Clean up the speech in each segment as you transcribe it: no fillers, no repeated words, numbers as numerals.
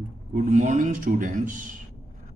Good morning students.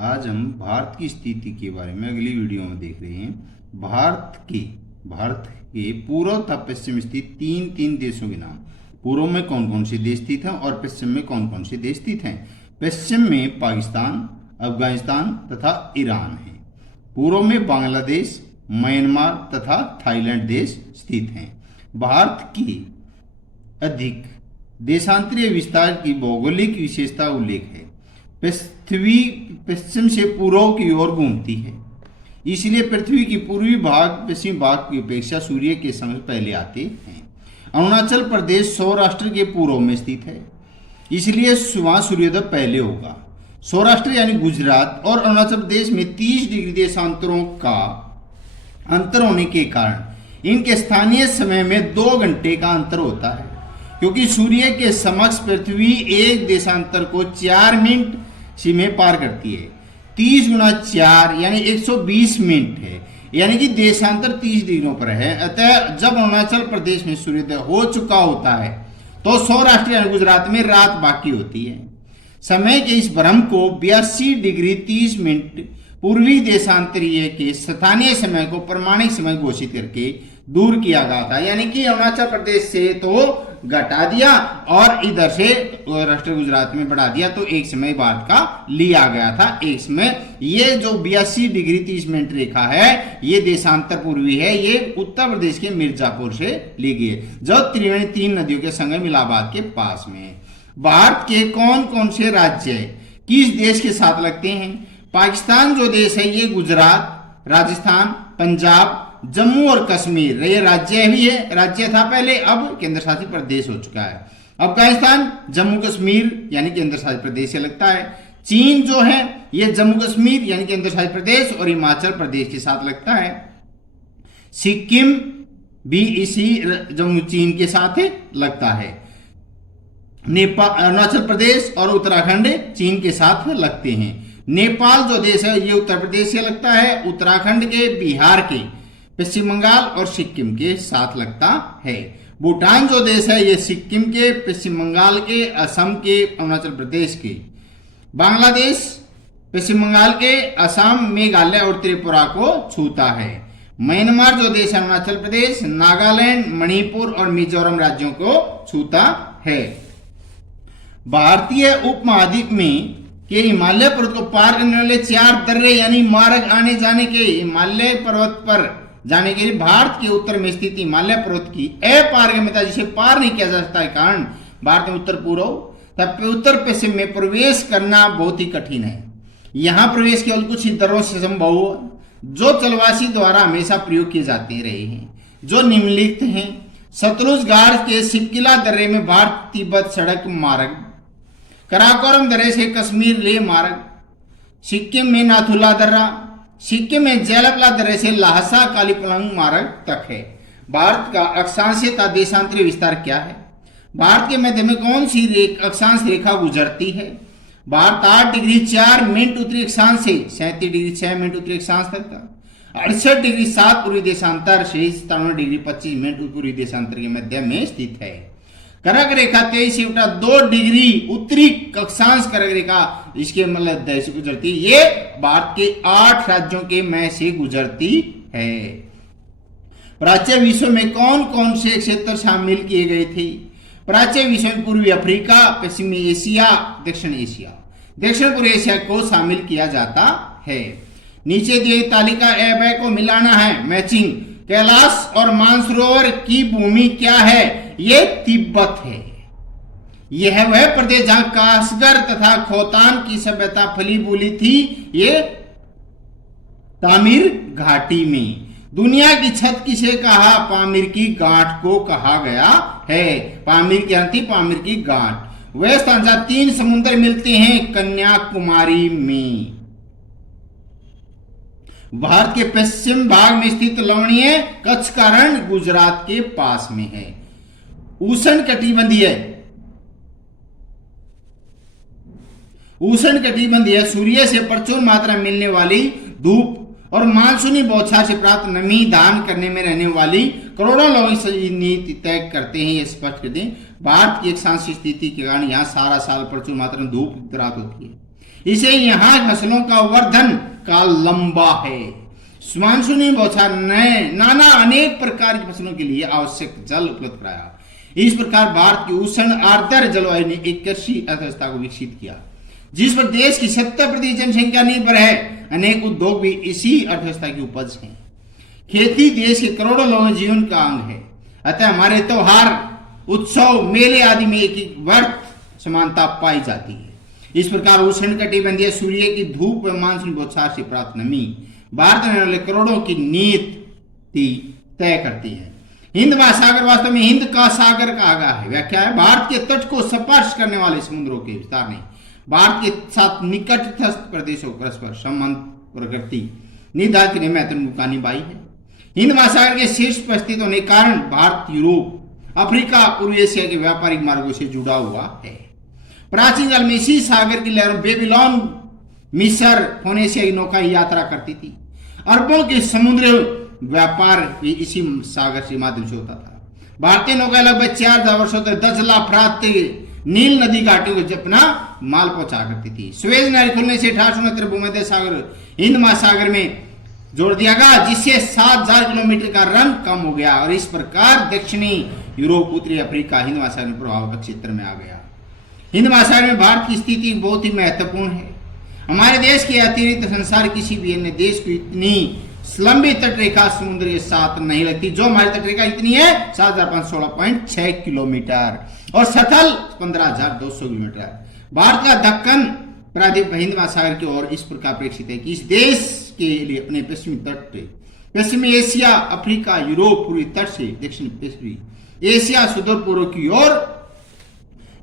आज हम भारत की स्थिति के बारे में अगली वीडियो में देख रहे हैं। भारत के पूर्व तथा पश्चिम स्थित तीन देशों के नाम। पूर्व में कौन कौन से देश स्थित हैं और पश्चिम में कौन कौन से देश स्थित हैं। पश्चिम में पाकिस्तान, अफगानिस्तान तथा ईरान है। पूर्व में बांग्लादेश, म्यांमार तथा थाईलैंड देश स्थित हैं। भारत की अधिक देशांतरीय विस्तार की भौगोलिक विशेषता उल्लेख है। पृथ्वी पश्चिम से पूर्व की ओर घूमती है, इसलिए पृथ्वी की पूर्वी भाग पश्चिमी भाग की अपेक्षा सूर्य के समय पहले आते हैं। अरुणाचल प्रदेश सौराष्ट्र के पूर्व में स्थित है, इसलिए वहां सूर्योदय पहले होगा। सौराष्ट्र यानी गुजरात और अरुणाचल प्रदेश में 30 डिग्री देशांतरों का अंतर होने के कारण इनके स्थानीय समय में 2 घंटे का अंतर होता है, क्योंकि सूर्य के समक्ष पृथ्वी एक देशांतर को 4 मिनट में पार करती है। 30 गुना 4 यानी 120 मिनट है, यानी कि देशांतर 30 डिग्रियों पर है। अतः जब अरुणाचल प्रदेश में सूर्योदय हो चुका होता है तो सौराष्ट्र यानी गुजरात में रात बाकी होती है। समय के इस भ्रम को 82 डिग्री 30 मिनट पूर्वी देशांतरीय के स्थानीय समय को प्रमाणिक समय घोषित करके दूर किया गया था, यानी कि अरुणाचल प्रदेश से तो घटा दिया और इधर से राष्ट्र गुजरात में बढ़ा दिया, तो एक समय भारत का लिया गया था। एक समय ये जो 82 डिग्री 30 मिनट रेखा है ये देशांतर पूर्वी है, ये उत्तर प्रदेश के मिर्जापुर से ली गई है, जो त्रिवेणी 3 नदियों के संगम इलाहाबाद के पास में है। भारत के कौन कौन से राज्य किस देश के साथ लगते हैं। पाकिस्तान जो देश है ये गुजरात, राजस्थान, पंजाब, जम्मू और कश्मीर ये राज्य भी है, राज्य था पहले, अब केंद्र शासित प्रदेश हो चुका है। अफगानिस्तान जम्मू कश्मीर यानी केंद्र शासित प्रदेश से लगता है। चीन जो है ये जम्मू कश्मीर यानी केंद्र शासित प्रदेश और हिमाचल प्रदेश के साथ लगता है। सिक्किम भी इसी जम्मू चीन के साथ लगता है। नेपाल, अरुणाचल प्रदेश और उत्तराखंड चीन के साथ लगते हैं। नेपाल जो देश है ये उत्तर प्रदेश से लगता है। उत्तराखंड के, बिहार के, पश्चिम बंगाल और सिक्किम के साथ लगता है। भूटान जो देश है ये सिक्किम के, पश्चिम बंगाल के, असम के, अरुणाचल प्रदेश के। बांग्लादेश पश्चिम बंगाल के, असम, मेघालय और त्रिपुरा को छूता है। म्यांमार जो देश है अरुणाचल प्रदेश, नागालैंड, मणिपुर और मिजोरम राज्यों को छूता है। भारतीय उपमहाद्वीप में के हिमालय पर्वत को पार करने वाले 4 दर्रे यानी मार्ग आने जाने के हिमालय पर्वत पर जाने के लिए भारत के उत्तर में स्थित हिमालय पर्वत की अपारगम्यता, जिसे पार नहीं किया जा सकता है, कारण भारत में उत्तर पूर्व तथा उत्तर पश्चिम में प्रवेश करना बहुत ही कठिन है। यहाँ प्रवेश केवल कुछ ही दर्रों से संभव हो, जो चलवासी द्वारा हमेशा प्रयोग किए जाते रहे हैं, जो निम्नलिखित हैं। सतलुज घाट के सिपकिला दर्रे में भारत तिब्बत सड़क मार्ग, कराकोरम दर्रे से कश्मीर लेह मार्ग, सिक्किम में नाथुला दर्रा, सिक्किम में जेलपला दर्रे से लहासा कालीपलंग मार्ग तक है। भारत का अक्षांशीय तथा देशांतरीय विस्तार क्या है। भारत के मध्य में कौन सी अक्षांश रेखा गुजरती है। भारत 8 डिग्री 4 मिनट उत्तरी अक्षांश से 37 डिग्री 6 मिनट उत्तरी अक्षांश तक था। 68 डिग्री 7 पूर्वी देशांतर से 57 डिग्री 25 मिनट पूर्वी देशांतर के मध्य में स्थित है। कर्क रेखा 23.2 डिग्री उत्तरी अक्षांश कर्क रेखा इसके मतलब देश से गुजरती, ये भारत के 8 राज्यों के में से गुजरती है। प्राच्य विश्व में कौन कौन से क्षेत्र शामिल किए गए थे। प्राच्य विश्व में पूर्वी अफ्रीका, पश्चिमी एशिया, दक्षिण एशिया, दक्षिण पूर्व एशिया को शामिल किया जाता है। नीचे दिए तालिका ए को मिलाना है, मैचिंग। कैलाश और मानसरोवर की भूमि क्या है, ये तिब्बत है। यह वह प्रदेश जहां कासगर तथा खोतान की सभ्यता फली फूली थी, ये तामीर घाटी में। दुनिया की छत किसे कहा, पामीर की गांठ को कहा गया है। पामीर की अंति पामीर की गांठ। वह स्थान जहां 3 समुद्र मिलते हैं, कन्याकुमारी में। भारत के पश्चिम भाग में स्थित लवणीय कच्छ का रण गुजरात के पास में है। उष्ण कटिबंधीय सूर्य से प्रचुर मात्रा मिलने वाली धूप और मानसूनी बौछार से प्राप्त नमी दान करने में रहने वाली करोड़ों लोगों की नीति तय करते हैं। ये स्पष्ट करते हैं भारत की एक सांस्कृतिक स्थिति के कारण यहाँ सारा साल प्रचुर मात्रा में धूप रात होती है, इसे यहाँ फसलों का वर्धन काल लंबा है। मानसूनी बौछार नाना अनेक प्रकार की फसलों के लिए आवश्यक जल उपलब्ध कराया। इस प्रकार भारत की उष्ण आर्द्र जलवायु ने एक कृषि अर्थव्यवस्था को विकसित किया, जिस पर देश की 70% जनसंख्या निर्भर है। अनेक उद्योग भी इसी अर्थव्यवस्था की उपज हैं। खेती देश के करोड़ों लोगों के जीवन का अंग है। अतः हमारे त्योहार, उत्सव, मेले आदि में एक वर्त समानता पाई जाती है। इस प्रकार उष्णकटिबंधीय सूर्य की धूप व मानसूनी बौछार से प्राप्त नमी भारत में रहने वाले करोड़ों की नीति तय करती है। हिंद महासागर वास्तव में हिंद का सागर कहा गया है। व्याख्या है भारत के तट को स्पर्श करने वाले समुद्रों के विस्तार ने भारत के साथ निकटस्थ प्रदेशों परस्पर संबंध प्रकृति निर्धारित करने में महत्वपूर्ण भूमिका निभाई है। हिंद महासागर के शीर्ष पर स्थित होने के कारण भारत यूरोप, अफ्रीका, पूर्व एशिया के व्यापारिक मार्गों से जुड़ा हुआ है। प्राचीन काल में इसी सागर की लहरों बेबीलोन, मिस्र, फोनेशिया की नौका यात्रा करती थी। अरबों के समुद्र व्यापार भी इसी सागर से माध्यम से होता था। भारतीय नौका लगभग 4000 वर्षों तक दजला, फ्रात, नील नदी घाटियों को अपना माल पहुंचा करती थी। सुएज नहर खुलने से 1869 भूमध्य सागर हिंद महासागर में जोड़ दिया गया, जिससे 7000 किलोमीटर का रन कम हो गया और इस प्रकार दक्षिणी यूरोप, उत्तरी अफ्रीका हिंद महासागर में प्रभाव का क्षेत्र में आ गया। हिंद महासागर में भारत की स्थिति बहुत ही महत्वपूर्ण है। हमारे देश के अतिरिक्त संसार किसी भी अन्य देश को इतनी लंबी तटरेखा समुद्र के साथ नहीं लगती। जो हमारी तटरेखा इतनी है 7516.6 किलोमीटर और सतल 15200 किलोमीटर। भारत का दक्कन प्रायद्वीप हिंद महासागर की ओर इस प्रकार प्रेक्षित है कि इस देश के लिए अपने पश्चिमी तट, पश्चिमी एशिया, अफ्रीका, यूरोप, पूर्वी तट से दक्षिण पश्चिमी एशिया, सुदूर पूर्व की ओर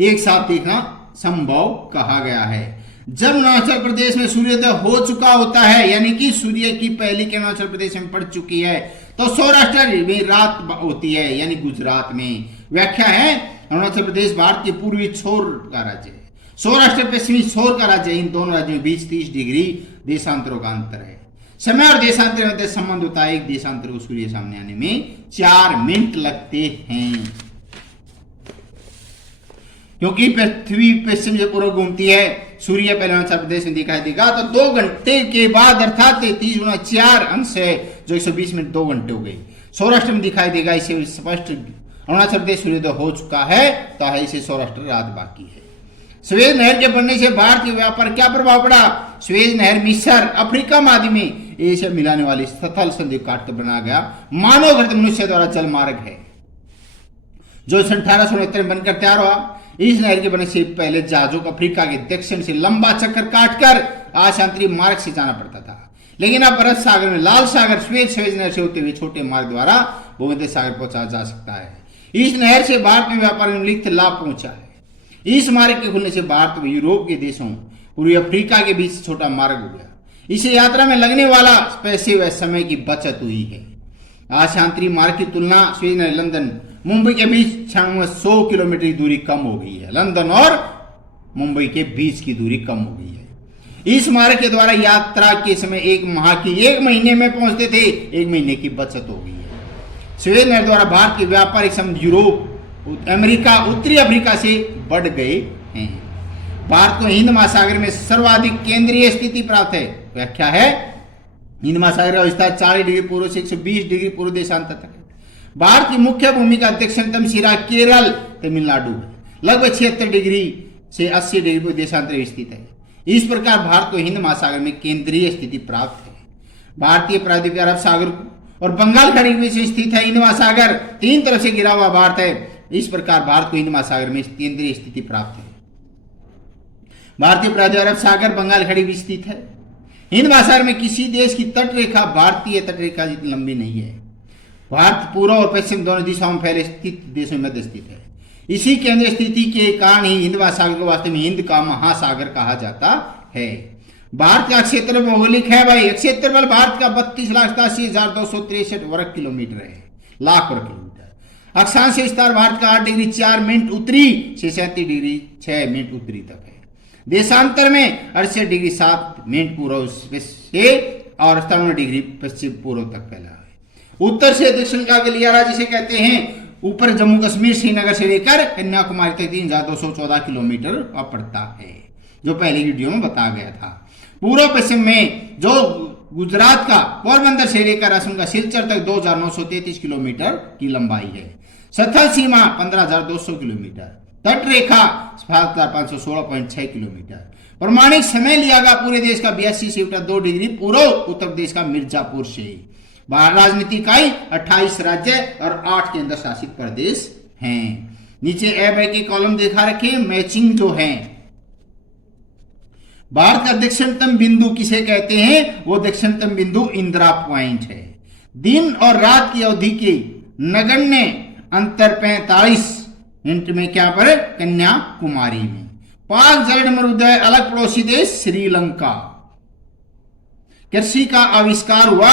एक साथ देखना संभव कहा गया है। जब अरुणाचल प्रदेश में सूर्योदय हो चुका होता है, यानी कि सूर्य की पहली किरण अरुणाचल प्रदेश में पड़ चुकी है, तो सौराष्ट्र में रात होती है, यानी गुजरात में। व्याख्या है अरुणाचल प्रदेश भारत के पूर्वी छोर का राज्य है, सौराष्ट्र पश्चिमी छोर का राज्य है। इन दोनों राज्यों के बीच 30 डिग्री देशांतरों का अंतर है। समय और देशांतर में संबंध होता है। एक देशांतर को सूर्य सामने आने में 4 मिनट लगते हैं। क्योंकि पृथ्वी पश्चिम से पूर्व घूमती है, सूर्य पहले अरुणाचल प्रदेश में दिखाई देगा तो 2 घंटे के बाद, अर्थात 30 गुना 4 अंश है, जो 120 मिनट 2 घंटे हो गए, सौराष्ट्र में दिखाई देगा। इसे स्पष्ट अरुणाचल प्रदेश सूर्योदय हो चुका है, तो है इसे सौराष्ट्र रात बाकी है। सुएज नहर के बनने से भारत के व्यापार क्या प्रभाव पड़ा? सुएज नहर मिस्र, अफ्रीका महाद्वीप में एशिया मिलाने वाली स्थल संधि काट बनाया गया मानव घटित मनुष्य द्वारा जल मार्ग है, जो 1869 में बनकर तैयार हुआ। इस नहर के बनने से पहले जहाजों को अफ्रीका के दक्षिण से लंबा चक्कर काटकर आशांतरी मार्ग से जाना पड़ता था, लेकिन अब अरब सागर में लाल सागर सुएज नहर से होते हुए छोटे मार्ग द्वारा भूमध्य सागर पहुंचा जा सकता है। इस नहर से भारत में व्यापार में लिखित लाभ पहुंचा है। इस मार्ग के खुलने से भारत में यूरोप के देशों, पूर्वी अफ्रीका के बीच छोटा मार्ग हो गया। इसे यात्रा में लगने वाला पैसे व समय की बचत हुई है। आशांतरी मार्ग की तुलना सुएज नहर, लंदन, मुंबई के बीच क्षण में 100 किलोमीटर की दूरी कम हो गई है। लंदन और मुंबई के बीच की दूरी कम हो गई है। इस मार्ग के द्वारा यात्रा के समय 1 माह की 1 महीने में पहुंचते थे, 1 महीने की बचत हो गई है। सुएज नहर द्वारा भारत के व्यापारिक संबंध यूरोप, अमेरिका, उत्तरी अफ्रीका से बढ़ गए हैं। भारत को हिंद महासागर में सर्वाधिक केंद्रीय स्थिति प्राप्त है। व्याख्या है हिंद महासागर का विस्तार 40 डिग्री पूर्व से 120 डिग्री पूर्व देशांतर तक है। भारत की मुख्य भूमि का दक्षिणतम सिरा केरल, तमिलनाडु है, लगभग 76 डिग्री से 80 डिग्री पूर्व देशांतर में स्थित है। इस प्रकार भारत को हिंद महासागर में केंद्रीय स्थिति प्राप्त है। भारतीय प्रायद्वीप अरब सागर और बंगाल खाड़ी में स्थित है। हिंद महासागर 3 तरफ से घिरा हुआ भारत है। इस प्रकार भारत को हिंद महासागर में केंद्रीय स्थिति प्राप्त है। भारतीय प्रायद्वीप अरब सागर, बंगाल खाड़ी भी स्थित है। हिंद महासागर में किसी देश की तटरेखा भारतीय तटरेखा जितनी लंबी नहीं है। भारत पूर्व और पश्चिम दोनों दिशाओं में फैले स्थित देशों में मध्य स्थित है। इसी केंद्रीय स्थिति के कारण ही हिंद महासागर को वास्तव में हिंद का महासागर कहा जाता है। भारत का क्षेत्र भौगोलिक है भाई, क्षेत्रफल भारत का 32,87,263 वर्ग किलोमीटर है, लाख वर्ग किलोमीटर। अक्षांश विस्तार भारत का 8 डिग्री 4 मिनट उत्तरी से 37 डिग्री 6 मिनट उत्तरी तक है। देशांतर में 68 डिग्री 7 मिनट पूर्व से और 97 डिग्री पश्चिम पूर्व तक फैला है। उत्तर से दक्षिण का गलियारा जिसे कहते हैं, ऊपर जम्मू कश्मीर श्रीनगर से लेकर कन्याकुमारी तक 3214 किलोमीटर का पड़ता है, जो पहली वीडियो में बताया गया था। पूर्व पश्चिम में जो गुजरात का पोरबंदर से लेकर असम का सिलचर तक 2933 किलोमीटर की लंबाई है। सथल सीमा 15200 किलोमीटर, तट रेखा 7516.6 किलोमीटर। प्रमाणिक समय लिया गया पूरे देश का 82 डिग्री पूर्व उत्तर प्रदेश का मिर्जापुर से। बाहर राजनीति इकाई 28 राज्य और 8 केंद्र शासित प्रदेश हैं। नीचे ए बी के कॉलम दिखा रखे, मैचिंग जो है। भारत का दक्षिणतम बिंदु किसे कहते हैं? वो दक्षिणतम बिंदु इंदिरा पॉइंट है। दिन और रात की अवधि के नगण्य अंतर 45 मिनट में क्या पर? कन्याकुमारी में। पाक जल मरुदय अलग पड़ोसी देश श्रीलंका। कृषि का आविष्कार हुआ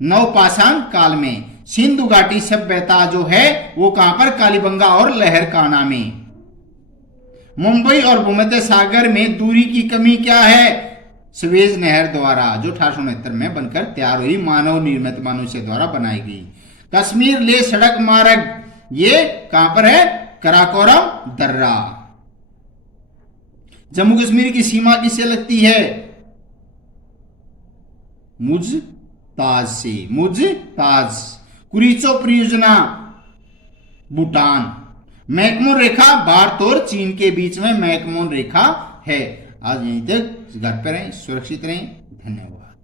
नवपाषाण काल में। सिंधु घाटी सभ्यता जो है वो कहां पर? कालीबंगा और लहरकाना में। मुंबई और भूमध्य सागर में दूरी की कमी क्या है? सुएज नहर द्वारा, जो 1869 में बनकर तैयार हुई, मानव निर्मित, मनुष्य द्वारा बनाई गई। कश्मीर ले सड़क मार्ग ये कहां पर है? कराकोरम दर्रा। जम्मू कश्मीर की सीमा किससे लगती है? मुजताज से। मुजताज। कुरीचो परियोजना भूटान। मैकमोन रेखा भारत और चीन के बीच में मैकमोन रेखा है। आज यहीं तक। घर पर रहें, सुरक्षित रहें। धन्यवाद।